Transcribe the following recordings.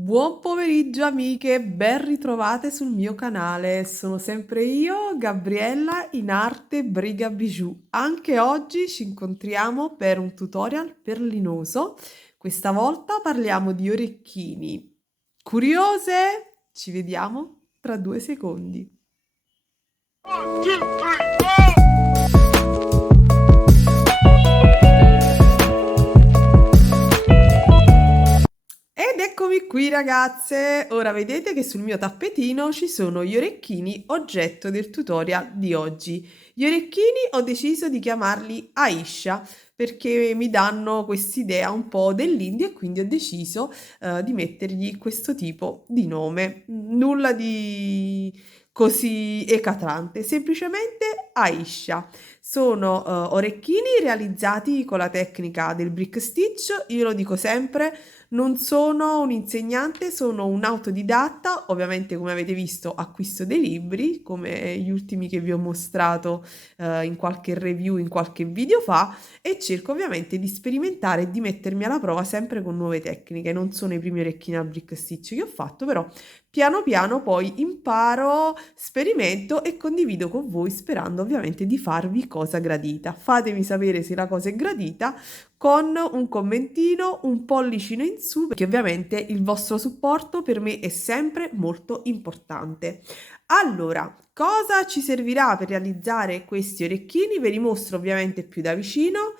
Buon pomeriggio amiche, ben ritrovate sul mio canale. Sono sempre io, Gabriella, in arte Briga Bijou. Anche oggi ci incontriamo per un tutorial perlinoso. Questa volta parliamo di orecchini. Curiose? Ci vediamo tra 2 secondi. Ed eccomi qui ragazze, ora vedete che sul mio tappetino ci sono gli orecchini oggetto del tutorial di oggi. Gli orecchini ho deciso di chiamarli Aisha perché mi danno quest'idea un po' dell'India e quindi ho deciso di mettergli questo tipo di nome. Nulla di così eclatante, semplicemente Aisha. Sono orecchini realizzati con la tecnica del brick stitch, io lo dico sempre. Non sono un insegnante, sono un autodidatta, ovviamente come avete visto acquisto dei libri, come gli ultimi che vi ho mostrato in qualche review, in qualche video fa, e cerco ovviamente di sperimentare e di mettermi alla prova sempre con nuove tecniche. Non sono i primi orecchini al brick stitch che ho fatto, però piano piano poi imparo, sperimento e condivido con voi sperando ovviamente di farvi cosa gradita. Fatemi sapere se la cosa è gradita con un commentino, un pollicino in su, perché ovviamente il vostro supporto per me è sempre molto importante. Allora, cosa ci servirà per realizzare questi orecchini? Ve li mostro ovviamente più da vicino.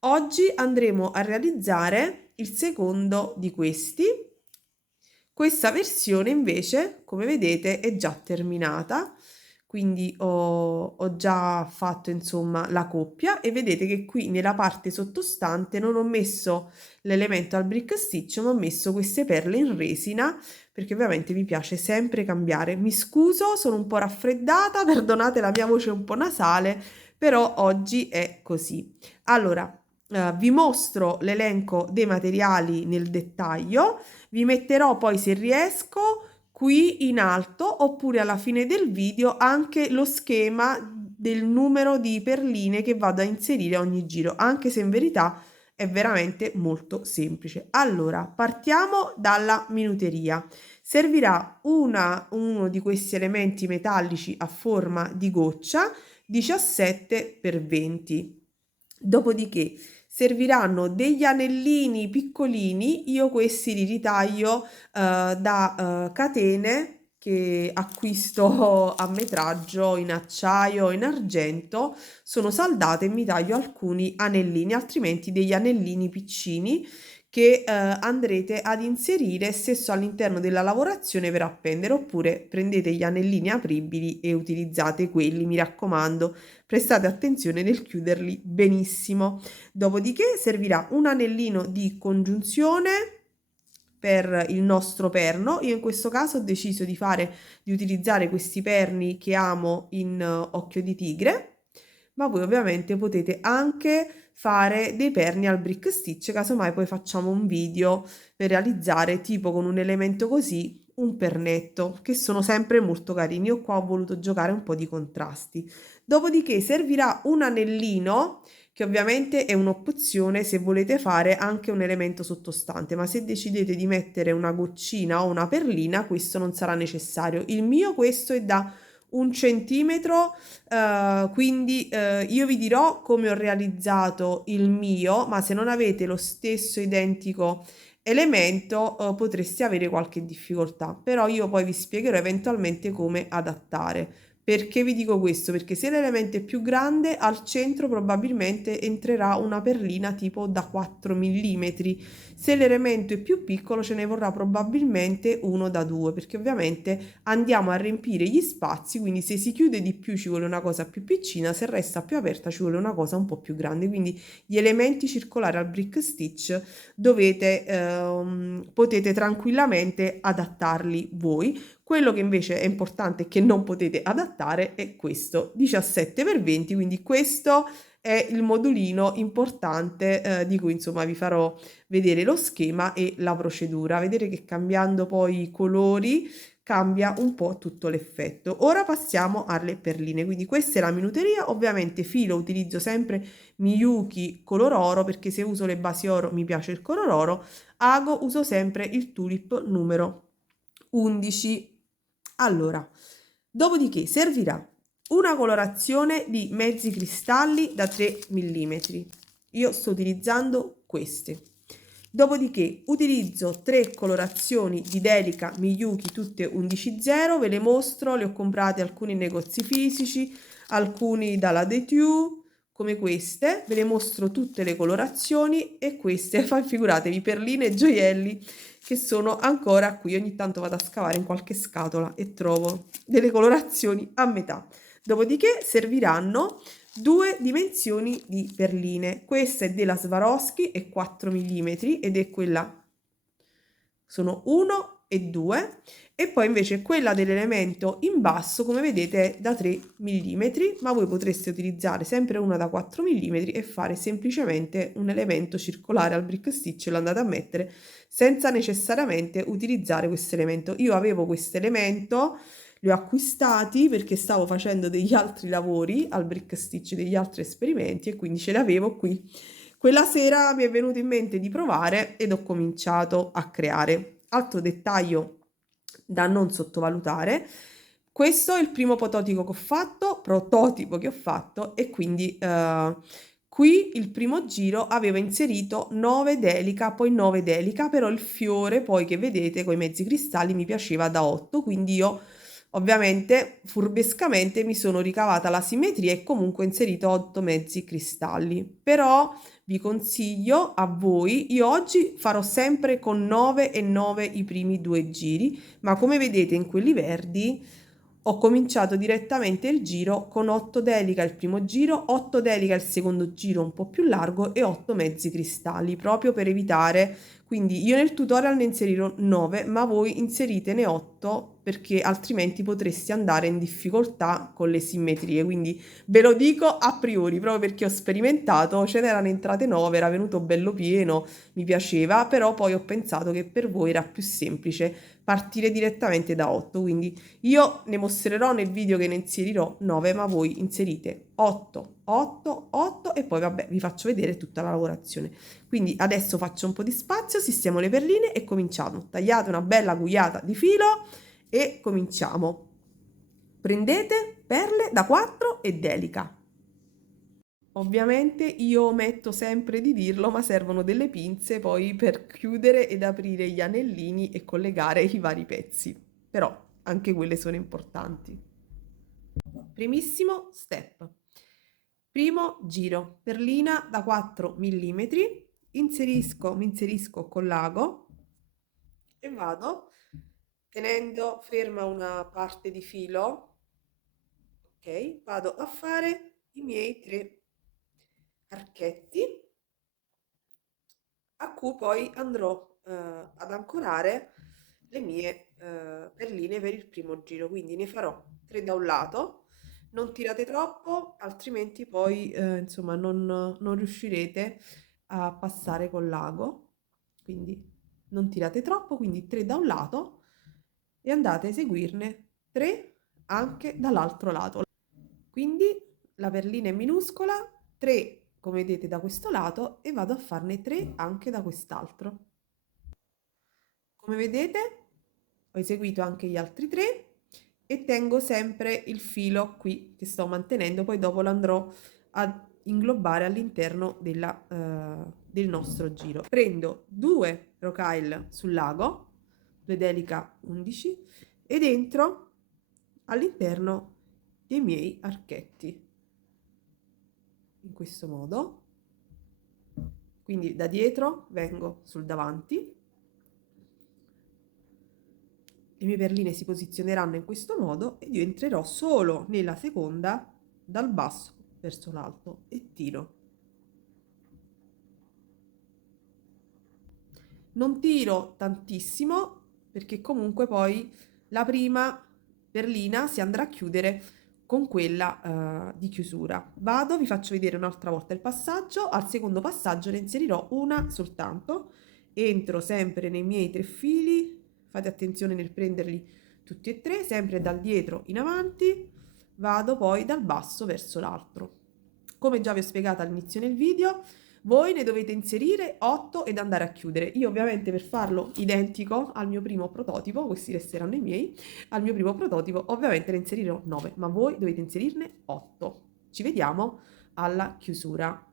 Oggi andremo a realizzare il secondo di questi. Questa versione invece, come vedete, è già terminata, quindi ho già fatto insomma la coppia e vedete che qui nella parte sottostante non ho messo l'elemento al brick stitch, ma ho messo queste perle in resina perché ovviamente mi piace sempre cambiare. Mi scuso, sono un po' raffreddata, perdonate la mia voce un po' nasale, però oggi è così. Allora, vi mostro l'elenco dei materiali nel dettaglio. Vi metterò poi, se riesco, qui in alto oppure alla fine del video anche lo schema del numero di perline che vado a inserire a ogni giro, anche se in verità è veramente molto semplice. Allora, partiamo dalla minuteria. Servirà uno di questi elementi metallici a forma di goccia 17 x 20. Dopodiché serviranno degli anellini piccolini, io questi li ritaglio da catene che acquisto a metraggio in acciaio o in argento, sono saldate e mi taglio alcuni anellini, altrimenti degli anellini piccini che andrete ad inserire stesso all'interno della lavorazione per appendere, oppure prendete gli anellini apribili e utilizzate quelli, mi raccomando, prestate attenzione nel chiuderli benissimo. Dopodiché servirà un anellino di congiunzione per il nostro perno. Io in questo caso ho deciso di utilizzare questi perni che amo in occhio di tigre, ma voi ovviamente potete anche fare dei perni al brick stitch, casomai poi facciamo un video per realizzare tipo con un elemento così un pernetto, che sono sempre molto carini. Io qua ho voluto giocare un po' di contrasti. Dopodiché servirà un anellino che ovviamente è un'opzione se volete fare anche un elemento sottostante, ma se decidete di mettere una goccina o una perlina, questo non sarà necessario. Il mio questo è da 1 centimetro, quindi io vi dirò come ho realizzato il mio, ma se non avete lo stesso identico elemento potreste avere qualche difficoltà, però io poi vi spiegherò eventualmente come adattare. Perché vi dico questo? Perché se l'elemento è più grande, al centro probabilmente entrerà una perlina tipo da 4 mm. Se l'elemento è più piccolo, ce ne vorrà probabilmente uno da 2, perché ovviamente andiamo a riempire gli spazi, quindi se si chiude di più ci vuole una cosa più piccina, se resta più aperta ci vuole una cosa un po' più grande. Quindi gli elementi circolari al brick stitch potete tranquillamente adattarli voi. Quello che invece è importante e che non potete adattare è questo 17 x 20, quindi questo è il modulino importante di cui insomma vi farò vedere lo schema e la procedura. Vedete che cambiando poi i colori cambia un po' tutto l'effetto. Ora passiamo alle perline, quindi questa è la minuteria. Ovviamente filo utilizzo sempre Miyuki color oro, perché se uso le basi oro mi piace il color oro. Ago uso sempre il tulip numero 11. Allora, dopodiché servirà una colorazione di mezzi cristalli da 3 mm. Io sto utilizzando queste. Dopodiché utilizzo 3 colorazioni di Delica Miyuki, tutte 11.0, ve le mostro, le ho comprate alcuni negozi fisici, alcuni dalla Deitu, come queste, ve le mostro tutte le colorazioni e queste, figuratevi, perline e gioielli che sono ancora qui. Ogni tanto vado a scavare in qualche scatola e trovo delle colorazioni a metà. Dopodiché serviranno 2 dimensioni di perline. Questa è della Swarovski, è 4 mm ed è quella, sono 1 e 2, e poi invece quella dell'elemento in basso, come vedete, è da 3 mm, ma voi potreste utilizzare sempre una da 4 mm e fare semplicemente un elemento circolare al brick stitch e lo andate a mettere senza necessariamente utilizzare questo elemento. Io avevo questo elemento, li ho acquistati perché stavo facendo degli altri lavori al brick stitch, degli altri esperimenti, e quindi ce l'avevo qui. Quella sera mi è venuto in mente di provare ed ho cominciato a creare. Altro dettaglio da non sottovalutare: questo è il primo prototipo che ho fatto, e quindi qui il primo giro avevo inserito 9 delica, poi 9 delica, però il fiore poi che vedete con i mezzi cristalli mi piaceva da 8, quindi io ovviamente furbescamente mi sono ricavata la simmetria e comunque ho inserito 8 mezzi cristalli. Però vi consiglio a voi, io oggi farò sempre con 9 e 9 i primi 2 giri, ma come vedete in quelli verdi ho cominciato direttamente il giro con 8 delica il primo giro, 8 delica il secondo giro un po' più largo e 8 mezzi cristalli, proprio per evitare. Quindi io nel tutorial ne inserirò 9, ma voi inseritene 8 perché altrimenti potresti andare in difficoltà con le simmetrie. Quindi ve lo dico a priori, proprio perché ho sperimentato, ce n'erano entrate 9, era venuto bello pieno, mi piaceva, però poi ho pensato che per voi era più semplice partire direttamente da 8, quindi io ne mostrerò nel video che ne inserirò 9, ma voi inserite 8, 8, 8 e poi vabbè vi faccio vedere tutta la lavorazione. Quindi adesso faccio un po' di spazio, sistemo le perline e cominciamo. Tagliate una bella cugliata di filo e cominciamo. Prendete perle da 4 e delica. Ovviamente io ometto sempre di dirlo, ma servono delle pinze poi per chiudere ed aprire gli anellini e collegare i vari pezzi. Però anche quelle sono importanti. Primissimo step. Primo giro, perlina da 4 mm, mi inserisco con l'ago e vado tenendo ferma una parte di filo, ok? Vado a fare i miei 3 archetti a cui poi andrò ad ancorare le mie perline per il primo giro, quindi ne farò 3 da un lato. Non tirate troppo, altrimenti poi insomma non riuscirete a passare con l'ago, quindi non tirate troppo, quindi 3 da un lato e andate a eseguirne 3 anche dall'altro lato. Quindi la perlina è minuscola, 3 come vedete da questo lato e vado a farne 3 anche da quest'altro. Come vedete ho eseguito anche gli altri 3 e tengo sempre il filo qui che sto mantenendo, poi dopo lo andrò a inglobare all'interno del nostro giro. Prendo 2 rocaille sul lago, 2 delica 11 ed entro all'interno dei miei archetti in questo modo. Quindi da dietro vengo sul davanti, le mie perline si posizioneranno in questo modo ed io entrerò solo nella seconda dal basso verso l'alto e tiro. Non tiro tantissimo perché comunque poi la prima perlina si andrà a chiudere con quella di chiusura. Vado, vi faccio vedere un'altra volta il passaggio. Al secondo passaggio ne inserirò una soltanto. Entro sempre nei miei 3 fili, fate attenzione nel prenderli tutti e tre, sempre dal dietro in avanti, vado poi dal basso verso l'altro. Come già vi ho spiegato all'inizio del video, voi ne dovete inserire 8 ed andare a chiudere. Io ovviamente per farlo identico al mio primo prototipo, questi resteranno i miei, al mio primo prototipo ovviamente ne inserirò 9, ma voi dovete inserirne 8. Ci vediamo alla chiusura.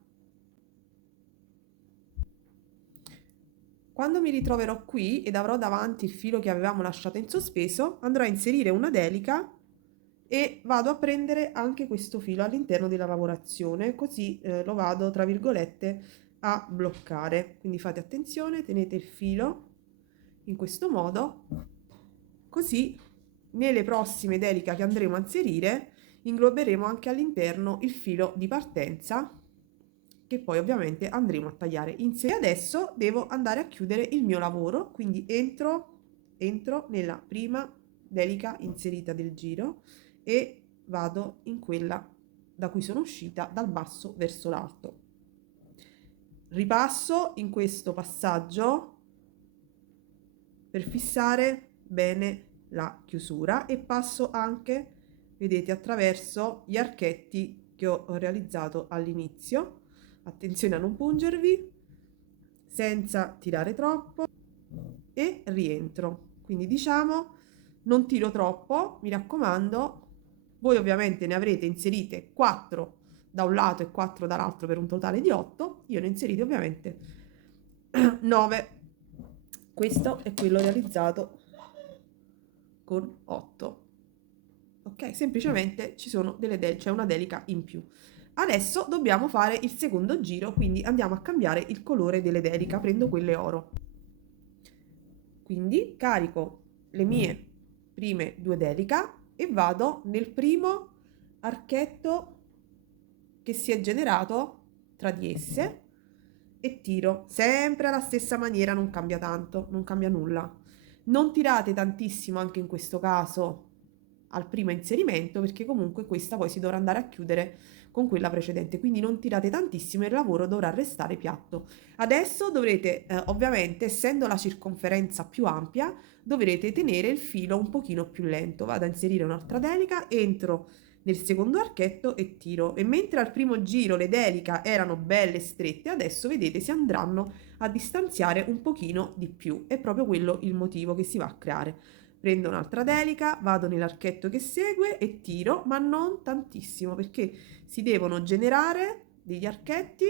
Quando mi ritroverò qui ed avrò davanti il filo che avevamo lasciato in sospeso, andrò a inserire una delica e vado a prendere anche questo filo all'interno della lavorazione, così lo vado, tra virgolette, a bloccare. Quindi fate attenzione, tenete il filo in questo modo, così nelle prossime delica che andremo a inserire ingloberemo anche all'interno il filo di partenza, che poi ovviamente andremo a tagliare insieme. Adesso devo andare a chiudere il mio lavoro, quindi entro nella prima delica inserita del giro e vado in quella da cui sono uscita, dal basso verso l'alto. Ripasso in questo passaggio per fissare bene la chiusura e passo anche, vedete, attraverso gli archetti che ho realizzato all'inizio. Attenzione a non pungervi, senza tirare troppo, e rientro. Quindi diciamo, non tiro troppo, mi raccomando. Voi ovviamente ne avrete inserite 4 da un lato e 4 dall'altro per un totale di 8. Io ne ho inserite ovviamente 9. Questo è quello realizzato con 8. Ok, semplicemente ci sono c'è una delica in più. Adesso dobbiamo fare il secondo giro, quindi andiamo a cambiare il colore delle delica, prendo quelle oro. Quindi carico le mie prime 2 delica e vado nel primo archetto che si è generato tra di esse e tiro sempre alla stessa maniera, non cambia tanto, non cambia nulla. Non tirate tantissimo anche in questo caso al primo inserimento, perché comunque questa poi si dovrà andare a chiudere con quella precedente, quindi non tirate tantissimo e il lavoro dovrà restare piatto. Adesso dovrete ovviamente, essendo la circonferenza più ampia, dovrete tenere il filo un pochino più lento. Vado a inserire un'altra delica, entro nel secondo archetto e tiro, e mentre al primo giro le delica erano belle strette, adesso vedete si andranno a distanziare un pochino di più. È proprio quello il motivo che si va a creare. Prendo un'altra delica, vado nell'archetto che segue e tiro, ma non tantissimo, perché si devono generare degli archetti,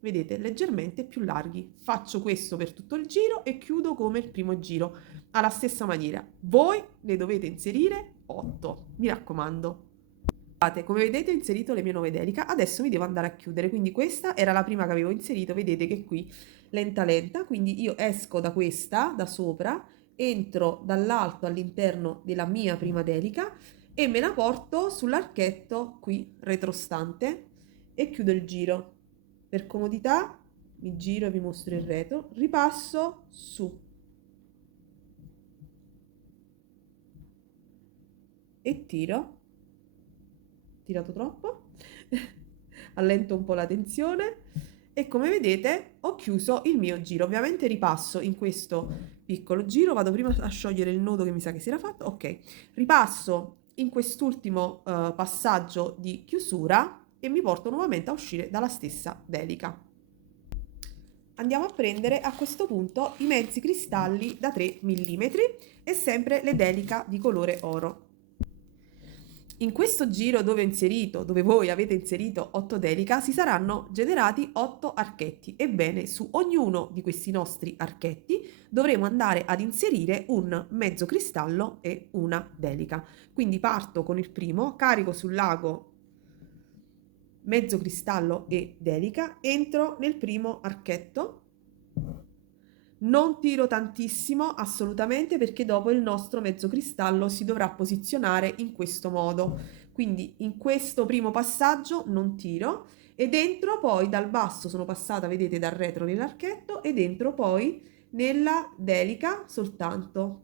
vedete, leggermente più larghi. Faccio questo per tutto il giro e chiudo come il primo giro, alla stessa maniera. Voi ne dovete inserire 8, mi raccomando. Come vedete ho inserito le mie 9 delica, adesso mi devo andare a chiudere, quindi questa era la prima che avevo inserito, vedete che qui lenta lenta, quindi io esco da questa, da sopra, entro dall'alto all'interno della mia prima delica e me la porto sull'archetto qui retrostante e chiudo il giro. Per comodità mi giro e vi mostro il retro, ripasso su e tiro. Tirato troppo, allento un po' la tensione e come vedete ho chiuso il mio giro. Ovviamente ripasso in questo piccolo giro, vado prima a sciogliere il nodo che mi sa che si era fatto, ok, ripasso in quest'ultimo passaggio di chiusura e mi porto nuovamente a uscire dalla stessa delica. Andiamo a prendere a questo punto i mezzi cristalli da 3 mm e sempre le delica di colore oro. In questo giro dove voi avete inserito 8 delica, si saranno generati 8 archetti. Ebbene, su ognuno di questi nostri archetti dovremo andare ad inserire un mezzo cristallo e una delica. Quindi parto con il primo, carico sul lago mezzo cristallo e delica, entro nel primo archetto. Non tiro tantissimo assolutamente, perché dopo il nostro mezzo cristallo si dovrà posizionare in questo modo, quindi in questo primo passaggio non tiro ed entro poi dal basso, sono passata vedete dal retro nell'archetto ed entro poi nella delica soltanto,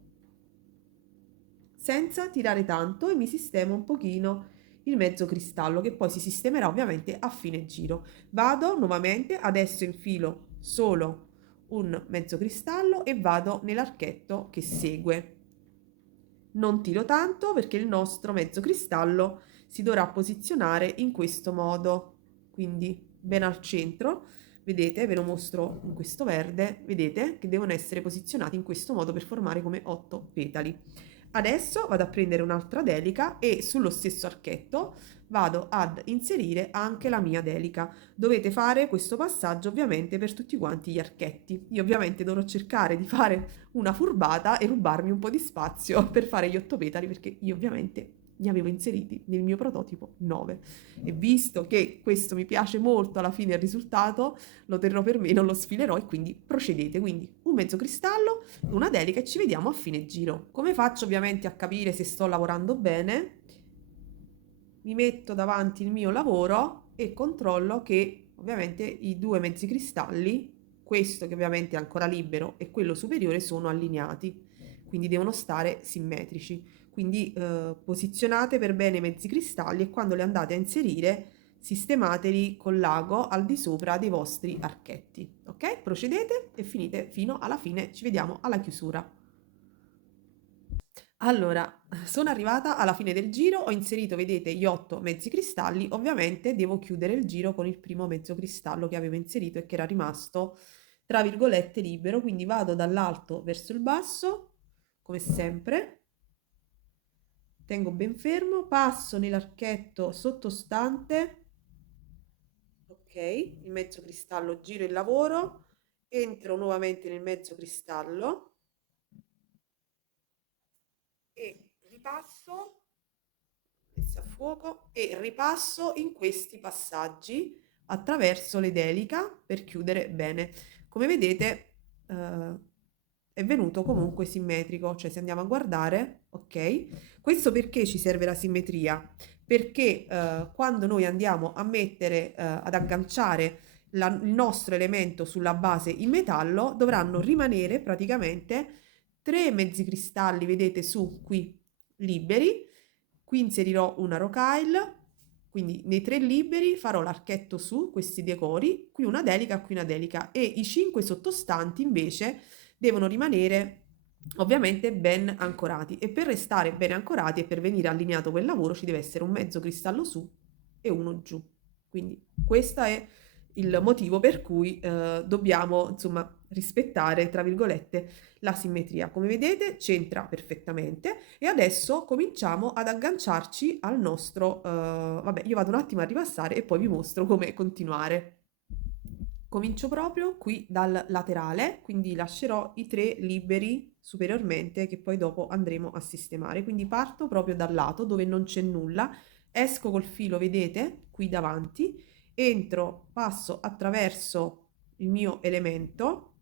senza tirare tanto, e mi sistemo un pochino il mezzo cristallo che poi si sistemerà ovviamente a fine giro. Vado nuovamente, adesso infilo solo un mezzo cristallo e vado nell'archetto che segue. non tiro tanto perché il nostro mezzo cristallo si dovrà posizionare in questo modo, quindi ben al centro. Vedete, ve lo mostro in questo verde, vedete che devono essere posizionati in questo modo per formare come 8 petali. Adesso vado a prendere un'altra delica e sullo stesso archetto vado ad inserire anche la mia delica. Dovete fare questo passaggio ovviamente per tutti quanti gli archetti. Io ovviamente dovrò cercare di fare una furbata e rubarmi un po' di spazio per fare gli 8 petali perché io ovviamente ne avevo inseriti nel mio prototipo 9 e visto che questo mi piace molto alla fine il risultato lo terrò per me, non lo sfilerò e quindi procedete. Quindi un mezzo cristallo, una delica e ci vediamo a fine giro. Come faccio ovviamente a capire se sto lavorando bene? Mi metto davanti il mio lavoro e controllo che ovviamente i due mezzi cristalli, questo che ovviamente è ancora libero e quello superiore, sono allineati, quindi devono stare simmetrici. Quindi posizionate per bene i mezzi cristalli e quando li andate a inserire sistemateli con l'ago al di sopra dei vostri archetti. Ok? Procedete e finite fino alla fine, ci vediamo alla chiusura. Allora, sono arrivata alla fine del giro, ho inserito, vedete, gli 8 mezzi cristalli, ovviamente devo chiudere il giro con il primo mezzo cristallo che avevo inserito e che era rimasto, tra virgolette, libero, quindi vado dall'alto verso il basso, come sempre, tengo ben fermo, passo nell'archetto sottostante, ok, il mezzo cristallo, giro il lavoro, entro nuovamente nel mezzo cristallo e ripasso messa a fuoco e ripasso in questi passaggi attraverso le delica per chiudere bene. Come vedete è venuto comunque simmetrico, cioè se andiamo a guardare, ok? Questo perché ci serve la simmetria? Perché quando noi andiamo a mettere, ad agganciare il nostro elemento sulla base in metallo, dovranno rimanere praticamente tre mezzi cristalli, vedete su qui liberi. Qui inserirò una rocaille, quindi nei tre liberi farò l'archetto su questi decori, qui una delica e i cinque sottostanti invece devono rimanere ovviamente ben ancorati e per restare ben ancorati e per venire allineato quel lavoro ci deve essere un mezzo cristallo su e uno giù. Quindi questo è il motivo per cui dobbiamo insomma rispettare tra virgolette la simmetria. Come vedete c'entra perfettamente e adesso cominciamo ad agganciarci al nostro, vabbè, io vado un attimo a ripassare e poi vi mostro come continuare. Comincio proprio qui dal laterale, quindi lascerò i tre liberi superiormente che poi dopo andremo a sistemare. Quindi parto proprio dal lato dove non c'è nulla, esco col filo, vedete, qui davanti, entro, passo attraverso il mio elemento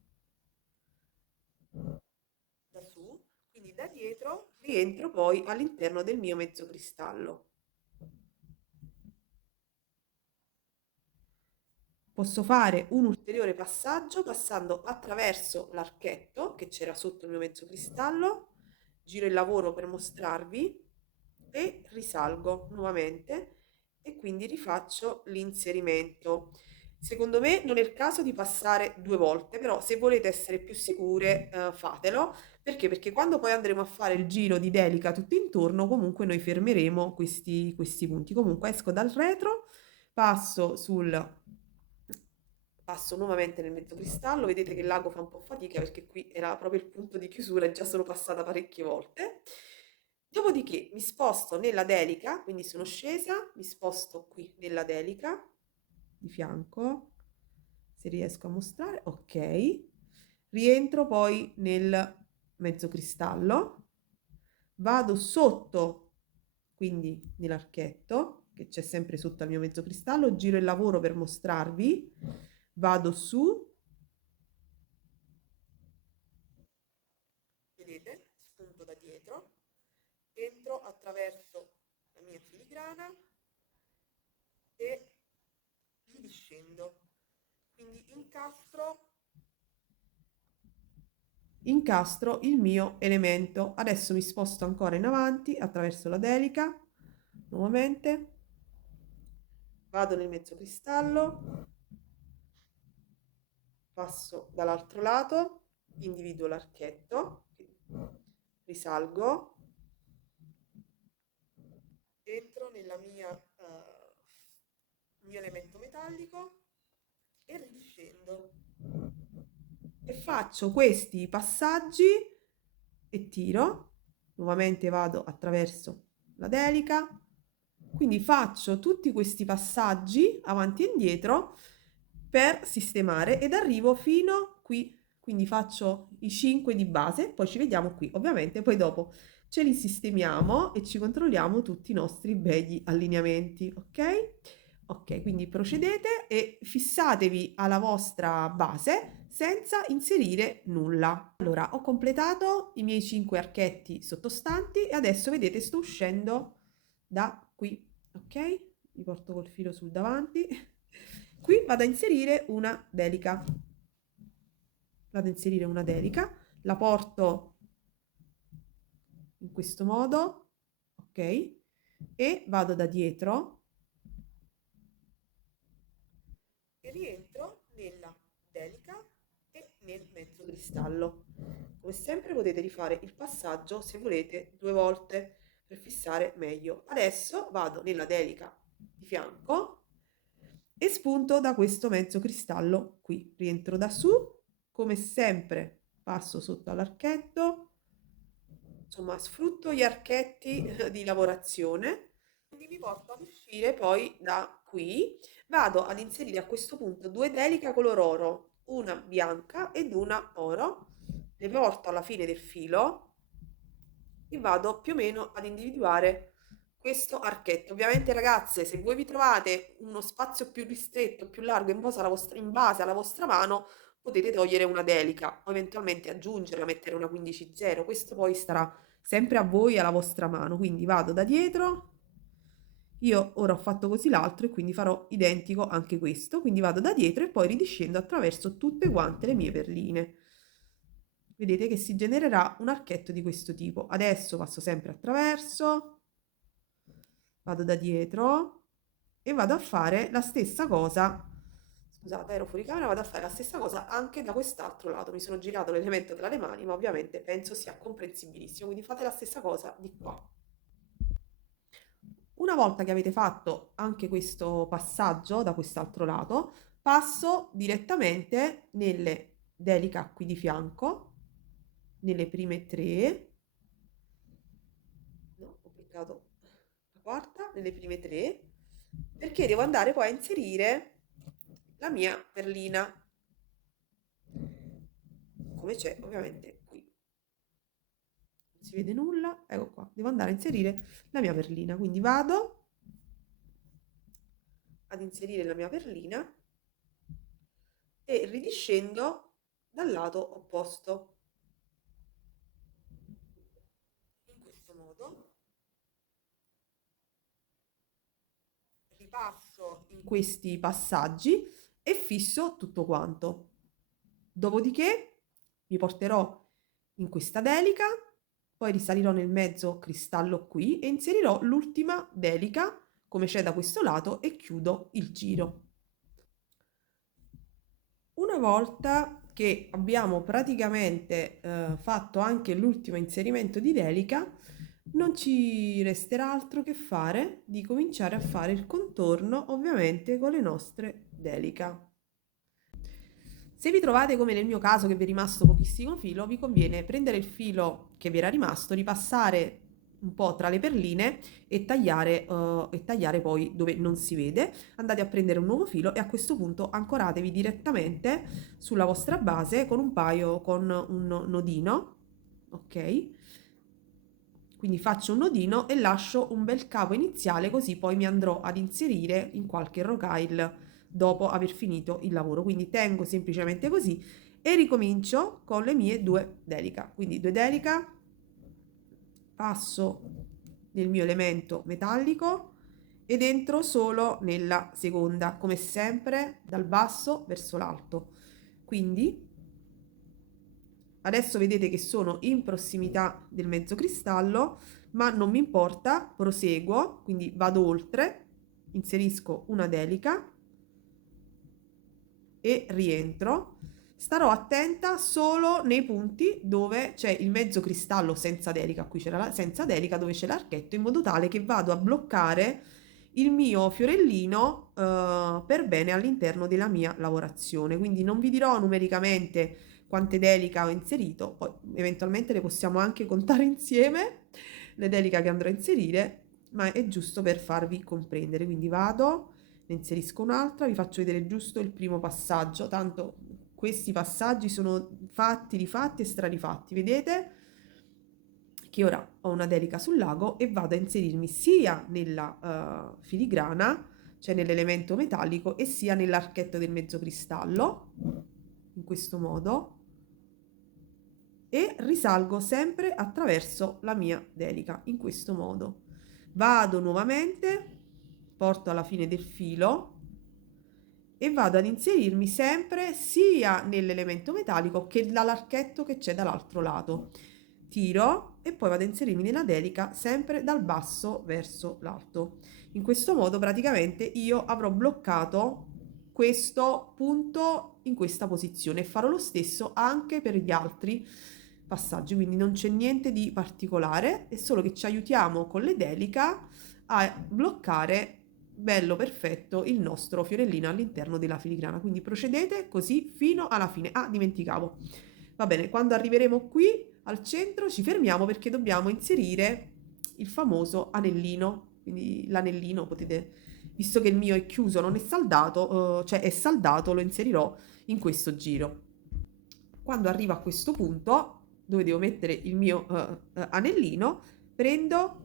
da su, quindi da dietro rientro poi all'interno del mio mezzo cristallo. Posso fare un ulteriore passaggio passando attraverso l'archetto che c'era sotto il mio mezzo cristallo, giro il lavoro per mostrarvi e risalgo nuovamente e quindi rifaccio l'inserimento. Secondo me non è il caso di passare due volte, però se volete essere più sicure fatelo. Perché? Perché quando poi andremo a fare il giro di delica tutto intorno, comunque noi fermeremo questi punti. Comunque esco dal retro, passo sul passo nuovamente nel mezzo cristallo, vedete che l'ago fa un po' fatica perché qui era proprio il punto di chiusura e già sono passata parecchie volte. Dopodiché mi sposto nella delica, quindi sono scesa, mi sposto qui nella delica di fianco, se riesco a mostrare, ok. Rientro poi nel mezzo cristallo, vado sotto, quindi nell'archetto, che c'è sempre sotto al mio mezzo cristallo, giro il lavoro per mostrarvi, vado su, vedete, spunto da dietro, entro attraverso la mia filigrana e ridiscendo. Quindi incastro il mio elemento. Adesso mi sposto ancora in avanti attraverso la delica, nuovamente, vado nel mezzo cristallo, passo dall'altro lato, individuo l'archetto, risalgo, il mio elemento metallico e ridiscendo. E faccio questi passaggi e tiro. Nuovamente vado attraverso la delica. Quindi faccio tutti questi passaggi avanti e indietro per sistemare ed arrivo fino qui. Quindi faccio i 5 di base, poi ci vediamo qui. Ovviamente poi dopo ce li sistemiamo e ci controlliamo tutti i nostri begli allineamenti, ok? Ok, quindi procedete e fissatevi alla vostra base senza inserire nulla. Allora, ho completato i miei 5 archetti sottostanti e adesso vedete sto uscendo da qui, ok? Mi porto col filo sul davanti. Qui vado a inserire una delica. Vado a inserire una delica, la porto in questo modo, ok? E vado da dietro e rientro nella delica e nel mezzo cristallo. Come sempre potete rifare il passaggio se volete 2 volte per fissare meglio. Adesso vado nella delica di fianco e spunto da questo mezzo cristallo qui. Rientro da su, come sempre passo sotto all'archetto, insomma sfrutto gli archetti di lavorazione, quindi mi porto ad uscire poi da qui. Vado ad inserire a questo punto 2 delica color oro, una bianca ed una oro, le porto alla fine del filo e vado più o meno ad individuare questo archetto. Ovviamente ragazze, se voi vi trovate uno spazio più ristretto, più largo in base alla vostra mano, potete togliere una delica o eventualmente aggiungerla, mettere una 15-0, questo poi starà sempre a voi e alla vostra mano. Quindi vado da dietro, io ora ho fatto così l'altro e quindi farò identico anche questo, quindi vado da dietro e poi ridiscendo attraverso tutte quante le mie perline. Vedete che si genererà un archetto di questo tipo. Adesso passo sempre attraverso, vado da dietro e vado a fare la stessa cosa. Scusate, ero fuori camera, vado a fare la stessa cosa anche da quest'altro lato. Mi sono girato l'elemento tra le mani, ma ovviamente penso sia comprensibilissimo. Quindi fate la stessa cosa di qua. Una volta che avete fatto anche questo passaggio da quest'altro lato, passo direttamente nelle delica qui di fianco, nelle prime 3. No, ho beccato la quarta, nelle prime 3, perché devo andare poi a inserire la mia perlina, come c'è ovviamente qui. Non si vede nulla, ecco qua, devo andare a inserire la mia perlina, quindi vado ad inserire la mia perlina e ridiscendo dal lato opposto, in questo modo. Ripasso in questi passaggi e fisso tutto quanto. Dopodiché mi porterò in questa delica, poi risalirò nel mezzo cristallo qui e inserirò l'ultima delica come c'è da questo lato e chiudo il giro. Una volta che abbiamo praticamente fatto anche l'ultimo inserimento di delica, non ci resterà altro che fare di cominciare a fare il contorno, ovviamente con le nostre delica. Se vi trovate come nel mio caso che vi è rimasto pochissimo filo, vi conviene prendere il filo che vi era rimasto, ripassare un po' tra le perline e tagliare poi dove non si vede. Andate a prendere un nuovo filo e a questo punto ancoratevi direttamente sulla vostra base con un nodino, ok? Quindi faccio un nodino e lascio un bel capo iniziale, così poi mi andrò ad inserire in qualche rocaille dopo aver finito il lavoro. Quindi tengo semplicemente così e ricomincio con le mie 2 delica. Quindi 2 delica, passo nel mio elemento metallico ed entro solo nella seconda, come sempre dal basso verso l'alto. Quindi adesso vedete che sono in prossimità del mezzo cristallo, ma non mi importa, proseguo, quindi vado oltre, inserisco una delica e rientro. Starò attenta solo nei punti dove c'è il mezzo cristallo senza delica, qui c'era senza delica, dove c'è l'archetto, in modo tale che vado a bloccare il mio fiorellino per bene all'interno della mia lavorazione. Quindi non vi dirò numericamente quante delica ho inserito, poi eventualmente le possiamo anche contare insieme, le delica che andrò a inserire, ma è giusto per farvi comprendere. Quindi vado, ne inserisco un'altra, vi faccio vedere giusto il primo passaggio, tanto questi passaggi sono fatti, rifatti e strarifatti, vedete? Che ora ho una delica sul lago e vado a inserirmi sia nella filigrana, cioè nell'elemento metallico, e sia nell'archetto del mezzo cristallo, in questo modo, e risalgo sempre attraverso la mia delica, in questo modo. Vado nuovamente, porto alla fine del filo e vado ad inserirmi sempre sia nell'elemento metallico che dall'archetto che c'è dall'altro lato. Tiro e poi vado a inserirmi nella delica sempre dal basso verso l'alto. In questo modo praticamente io avrò bloccato questo punto in questa posizione e farò lo stesso anche per gli altri passaggi, quindi non c'è niente di particolare, è solo che ci aiutiamo con le delica a bloccare bello perfetto il nostro fiorellino all'interno della filigrana. Quindi procedete così fino alla fine. Ah, dimenticavo. Va bene, quando arriveremo qui al centro ci fermiamo perché dobbiamo inserire il famoso anellino. Quindi l'anellino potete, visto che il mio è chiuso, non è saldato, cioè è saldato, lo inserirò in questo giro. Quando arrivo a questo punto, dove devo mettere il mio anellino, prendo,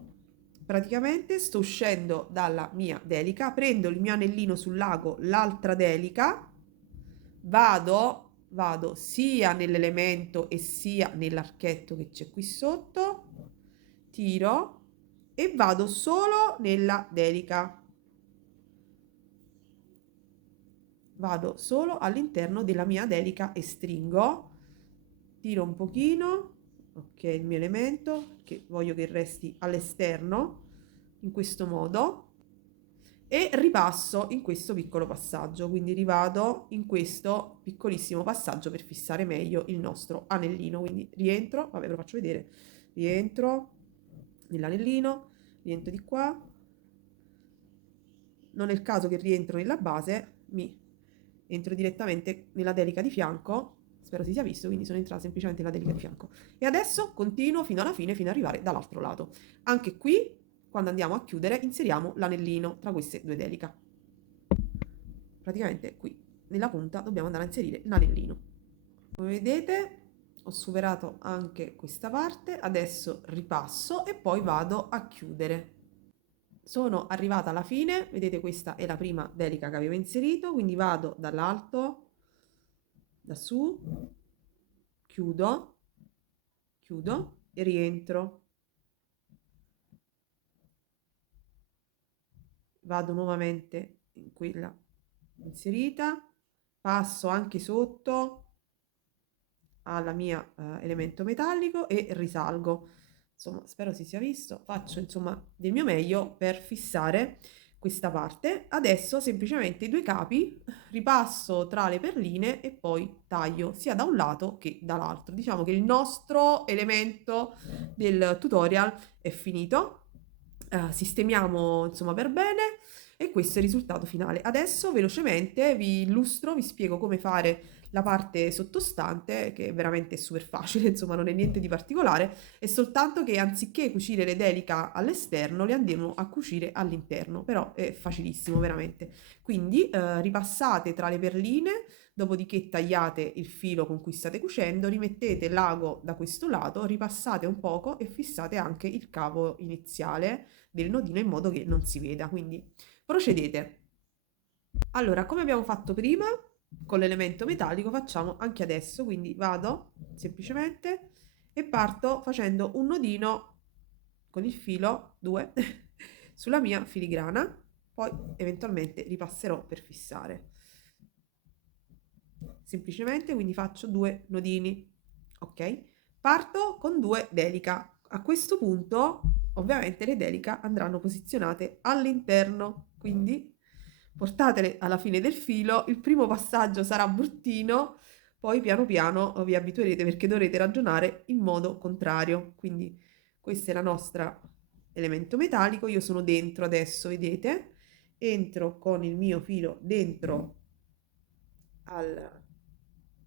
praticamente sto uscendo dalla mia delica, prendo il mio anellino sul lago, l'altra delica, vado sia nell'elemento e sia nell'archetto che c'è qui sotto, tiro e vado solo nella delica. Vado solo all'interno della mia delica e stringo, tiro un pochino, ok, il mio elemento, che voglio che resti all'esterno, in questo modo, e ripasso in questo piccolo passaggio, quindi rivado in questo piccolissimo passaggio per fissare meglio il nostro anellino, quindi rientro, vabbè ve lo faccio vedere, rientro nell'anellino, rientro di qua, non è il caso che rientro nella base, mi entro direttamente nella delica di fianco, spero si sia visto, quindi sono entrata semplicemente nella delica di fianco. E adesso continuo fino alla fine, fino ad arrivare dall'altro lato. Anche qui, quando andiamo a chiudere, inseriamo l'anellino tra queste due delica. Praticamente qui, nella punta, dobbiamo andare a inserire l'anellino. Come vedete, ho superato anche questa parte, adesso ripasso e poi vado a chiudere. Sono arrivata alla fine, vedete questa è la prima delica che avevo inserito, quindi vado dall'alto, da su, chiudo, chiudo e rientro. Vado nuovamente in quella inserita, passo anche sotto alla mia elemento metallico e risalgo. Insomma, spero si sia visto. Faccio insomma del mio meglio per fissare questa parte. Adesso semplicemente i due capi ripasso tra le perline e poi taglio sia da un lato che dall'altro. Diciamo che il nostro elemento del tutorial è finito. Sistemiamo insomma per bene e questo è il risultato finale. Adesso velocemente vi illustro, vi spiego come fare la parte sottostante, che è veramente super facile, insomma non è niente di particolare, è soltanto che anziché cucire le delica all'esterno le andiamo a cucire all'interno, però è facilissimo veramente. Quindi ripassate tra le perline, dopodiché tagliate il filo con cui state cucendo, rimettete l'ago da questo lato, ripassate un poco e fissate anche il capo iniziale del nodino in modo che non si veda, quindi procedete. Allora, come abbiamo fatto prima con l'elemento metallico, facciamo anche adesso, quindi vado semplicemente e parto facendo un nodino con il filo 2 sulla mia filigrana, poi eventualmente ripasserò per fissare. Semplicemente, quindi faccio 2 nodini, ok? Parto con 2 delica. A questo punto, ovviamente, le delica andranno posizionate all'interno, quindi portatele alla fine del filo. Il primo passaggio sarà bruttino, poi piano piano vi abituerete perché dovrete ragionare in modo contrario. Quindi questo è la nostra elemento metallico, io sono dentro adesso, vedete? Entro con il mio filo dentro al,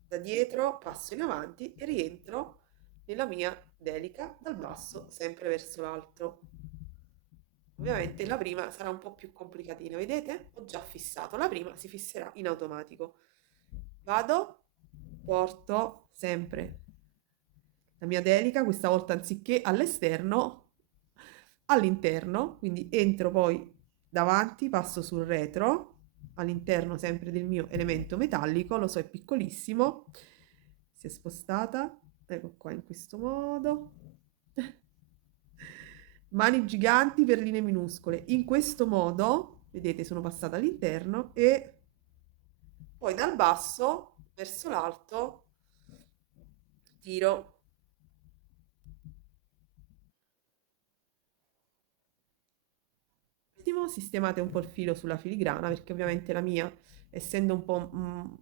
da dietro, passo in avanti e rientro nella mia delica dal basso sempre verso l'alto. Ovviamente la prima sarà un po' più complicatina, vedete? Ho già fissato, la prima si fisserà in automatico. Vado, porto sempre la mia delica, questa volta anziché all'esterno, all'interno, quindi entro poi davanti, passo sul retro, all'interno sempre del mio elemento metallico, lo so è piccolissimo, si è spostata, ecco qua in questo modo, mani giganti, perline minuscole, in questo modo, vedete sono passata all'interno e poi dal basso verso l'alto tiro. Attimo, sistemate un po' il filo sulla filigrana perché ovviamente la mia, essendo un po'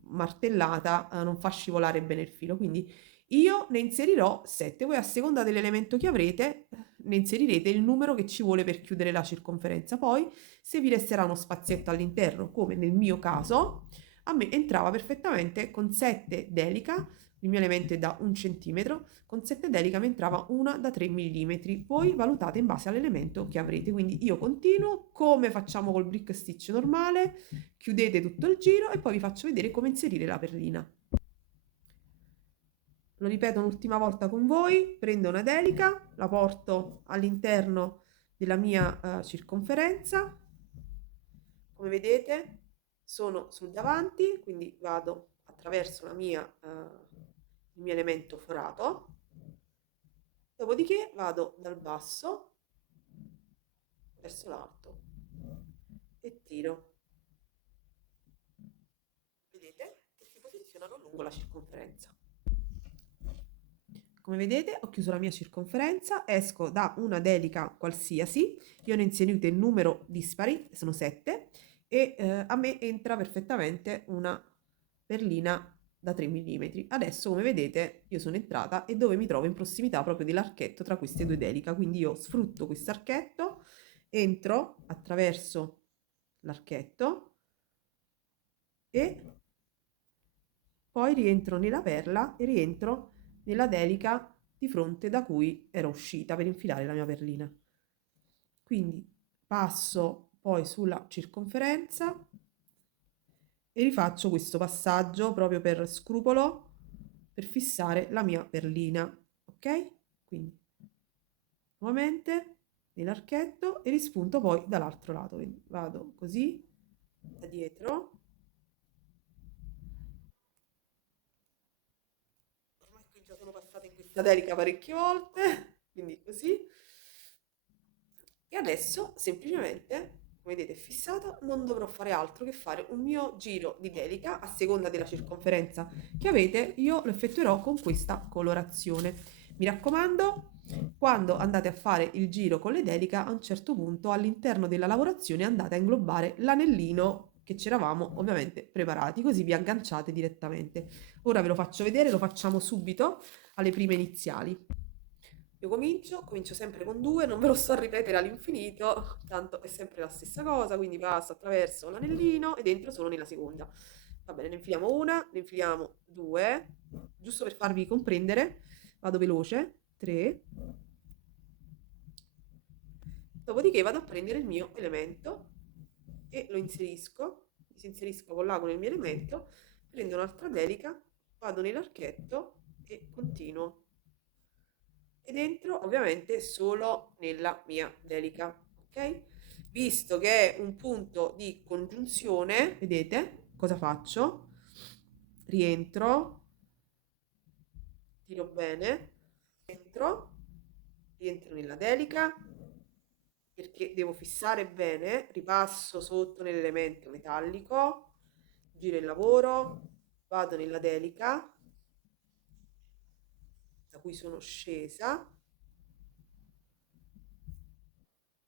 martellata, non fa scivolare bene il filo. Quindi io ne inserirò 7. Voi a seconda dell'elemento che avrete, ne inserirete il numero che ci vuole per chiudere la circonferenza. Poi, se vi resterà uno spazietto all'interno, come nel mio caso, a me entrava perfettamente con 7 delica, il mio elemento è da 1 centimetro, con 7 delica mi entrava una da 3 mm. Voi valutate in base all'elemento che avrete. Quindi io continuo come facciamo col brick stitch normale, chiudete tutto il giro e poi vi faccio vedere come inserire la perlina. Lo ripeto un'ultima volta con voi, prendo una delica, la porto all'interno della mia circonferenza, come vedete sono sul davanti, quindi vado attraverso il mio elemento forato, dopodiché vado dal basso verso l'alto e tiro. Vedete che si posizionano lungo la circonferenza. Come vedete ho chiuso la mia circonferenza, esco da una delica qualsiasi, io ne ho inserito il numero dispari, sono 7, e a me entra perfettamente una perlina da 3 mm. Adesso come vedete io sono entrata e dove mi trovo in prossimità proprio dell'archetto tra queste due delica, quindi io sfrutto questo archetto, entro attraverso l'archetto e poi rientro nella perla e rientro nella delica di fronte da cui ero uscita per infilare la mia perlina. Quindi passo poi sulla circonferenza e rifaccio questo passaggio proprio per scrupolo per fissare la mia perlina, ok? Quindi nuovamente nell'archetto e rispunto poi dall'altro lato. Quindi vado così da dietro. Ormai qui già sono passata in questa delica parecchie volte, quindi così. E adesso semplicemente, come vedete, è fissata, non dovrò fare altro che fare un mio giro di delica a seconda della circonferenza che avete, io lo effettuerò con questa colorazione. Mi raccomando, quando andate a fare il giro con le delica, a un certo punto all'interno della lavorazione andate a inglobare l'anellino che ci eravamo ovviamente preparati, così vi agganciate direttamente. Ora ve lo faccio vedere, lo facciamo subito alle prime iniziali. Io comincio sempre con 2, non ve lo sto a ripetere all'infinito, tanto è sempre la stessa cosa, quindi passo attraverso l'anellino ed entro solo nella seconda. Va bene, ne infiliamo una, ne infiliamo 2, giusto per farvi comprendere, vado veloce, 3, dopodiché vado a prendere il mio elemento e lo inserisco, disinserisco con l'ago nel mio elemento, prendo un'altra delica, vado nell'archetto e continuo. E dentro ovviamente solo nella mia delica, ok? Visto che è un punto di congiunzione, vedete cosa faccio? Rientro, tiro bene, rientro nella delica perché devo fissare bene, ripasso sotto nell'elemento metallico, giro il lavoro, vado nella delica da cui sono scesa,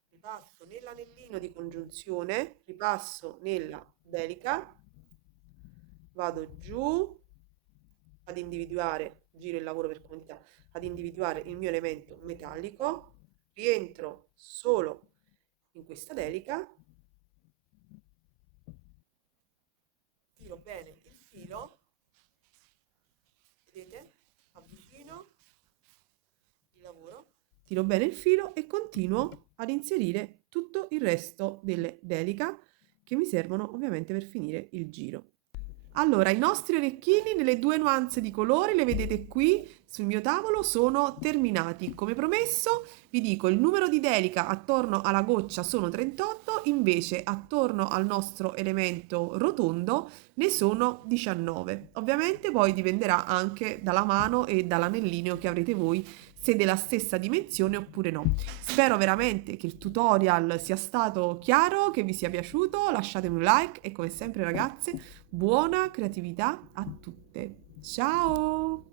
ripasso nell'anellino di congiunzione, ripasso nella delica, vado giù, ad individuare, giro il lavoro per comodità, ad individuare il mio elemento metallico, rientro solo in questa delica, tiro bene il filo, vedete? Avvicino il lavoro, tiro bene il filo e continuo ad inserire tutto il resto delle delica che mi servono ovviamente per finire il giro. Allora, i nostri orecchini nelle due nuanze di colore, le vedete qui sul mio tavolo, sono terminati. Come promesso, vi dico il numero di delica attorno alla goccia sono 38, invece attorno al nostro elemento rotondo ne sono 19. Ovviamente poi dipenderà anche dalla mano e dall'anellino che avrete voi, se della stessa dimensione oppure no. Spero veramente che il tutorial sia stato chiaro, che vi sia piaciuto, lasciatemi un like e come sempre ragazze, buona creatività a tutte. Ciao!